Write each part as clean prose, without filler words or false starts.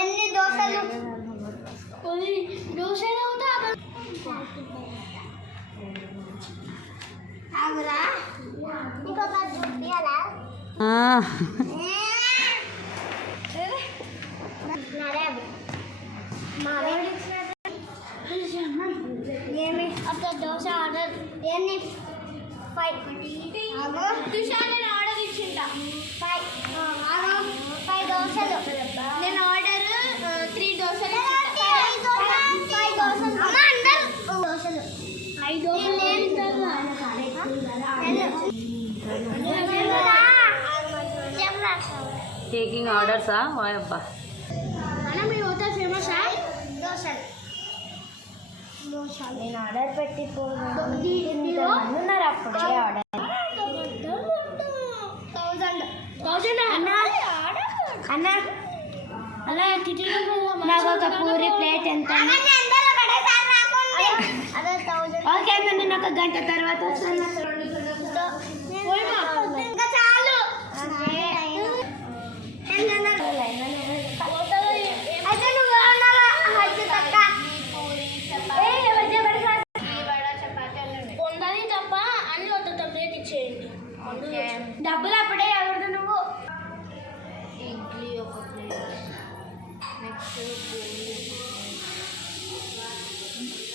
ఎన్ని దోశలు దోశలు అవురా ఇంకొక చూపియాలా ఏమి ఒక దోశ ఆర్డర్ ఎన్ని 5 తుషార్ నేను ఆర్డర్ ఇచ్చింటా 5 దోశలు నేను ఆర్డర్ 3 దోశలు 5 దోశలు దోశలు 5 టేకింగ్ ఆర్డర్సా వాయబ్బా మీ హోటల్ ఫేమసా దోశలు నేను ఆర్డర్ పెట్టి ఉన్నారు అప్పుడే ఆర్డర్ 1000 అన్న అలా నాకు ఒక పూరి ప్లేట్ ఎంత ఓకే అన్న నేను ఒక గంట తర్వాత వస్తాను చాలు అయితే నువ్వు పొందని తప్ప అన్ని ఒక ప్లేట్ ఇచ్చేయండి డబ్బులు అప్పుడే ఎవరు నువ్వు ఇడ్లీ ఒక ప్లేట్ నెక్స్ట్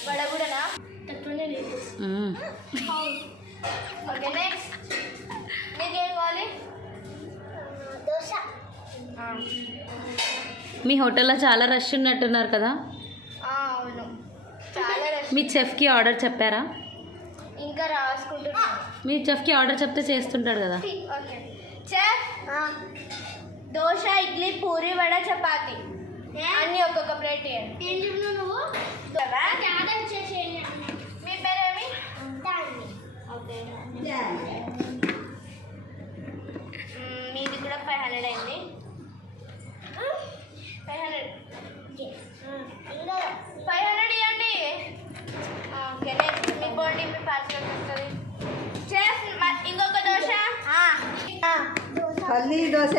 వడ కూడానా తక్కువనే లేదు ఓకే నెక్స్ట్ నీకేం కావాలి దోశ మీ హోటల్లో చాలా రష్ ఉన్నట్టున్నారు కదా అవును చాలా రష్ మీ చెఫ్కి ఆర్డర్ చెప్పారా ఇంకా రాసుకుంటున్నాను మీ చెఫ్కి ఆర్డర్ చెప్తే చేస్తుంటాడు కదా ఓకే చెఫ్ దోశ ఇడ్లీ పూరి వడ చపాతి అన్నీ ఒక్కొక్క ప్లేట్ ఇవ్వండి ఏం చెప్పినావు నువ్వు ఆర్డర్ చేసేయండి మీ పేరేమి ఓకే మీది కూడా 500 అయింది 500 ఇవ్వండి ఓకే నెక్స్ట్ మీ బాడీ మీ పార్సల్ వస్తుంది చెఫ్ ఇంకొక దోశ పల్లి దోశ